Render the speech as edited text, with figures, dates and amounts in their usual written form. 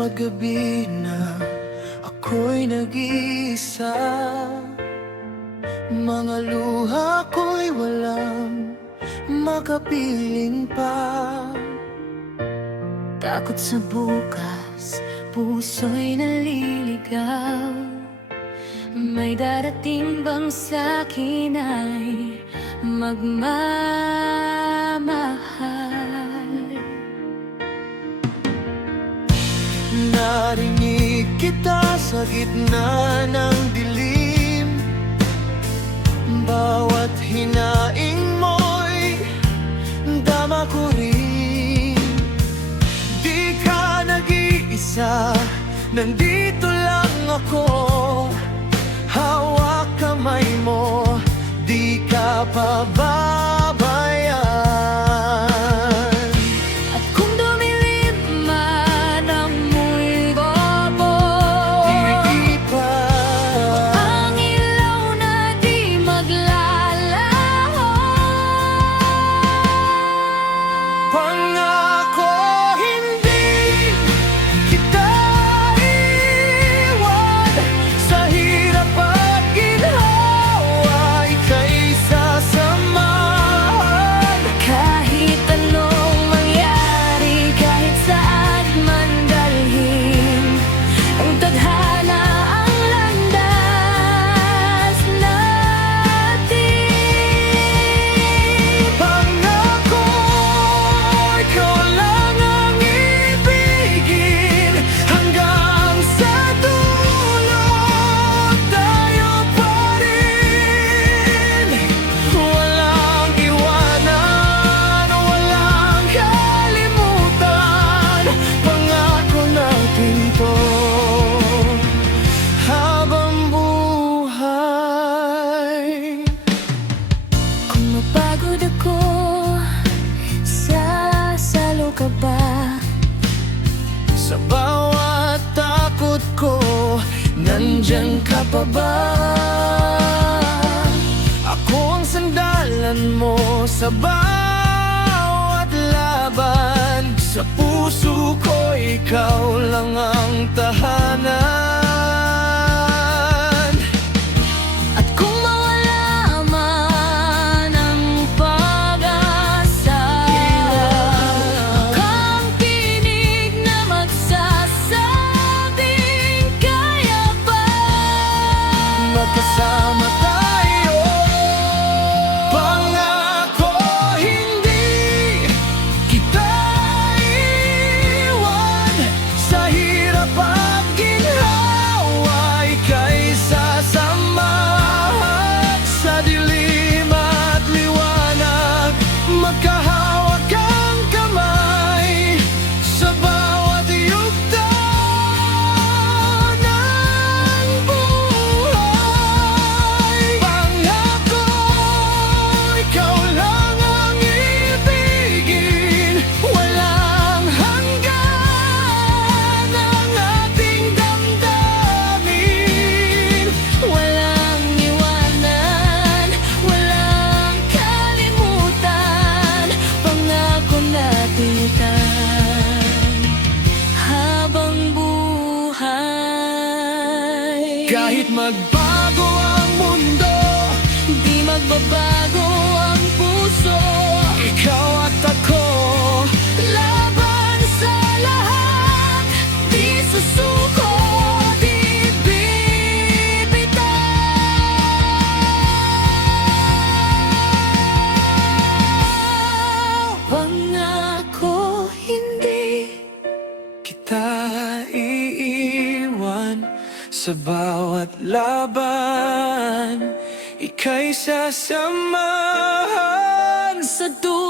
bawat gabi na ako'y nag-iisa, mga luha ko'y walang makapiling pa. Takot sa bukas, puso'y naliligaw. May darating bang sa'kin ay magmamahal? Narinig kita sa gitna ng dilim, bawat hinaing mo'y dama ko rin. Di ka nag-iisa, nandito lang ako. Hawak kamay mo, di ka pababayaan. At kung dumilim man ang mundo mo, iipan ang ilaw na di maglalaho. Pangako hindi kita iwan, sa hirap at ginhawa ika'y sasamahan. Kahit anong mangyari, kahit saan man dalhin, ang tadhana ang landas natin. Pangako, ikaw lang ang ibigin, hanggang sa dulo tayo pa rin. Walang iwanan, walang kalimutan, pangako natin to habang buhay. Kung mapagod ako, sasalo ka ba? Sa bawat takot ko, nandyan ka pa ba? Ako ang sandalan mo sa bawat laban. Sa puso ko, ikaw lang ang tahanan. At kung mawala man ang pag-asa, kang tinig na magsasabing kaya pa. Magkasama tayo. Pangako hindi kita iwan, sa hirap at ginhawa ika'y sasamahan. Sa dilim at liwanag, magkahawak ang kamay, sa bawat yugto ng buhay. Pangako, ikaw lang ang ibigin, walang hanggan ang ating damdamin. Walang iwanan, walang kalimutan, pangako natin habang buhay. Kahit magbago ang mundo, Di magbabago ang puso, ikaw at ako, laban sa lahat, di susuko, di bibitaw. Pangako hindi kita iiwan, sa bawat laban ika'y sasamahan. sa dulo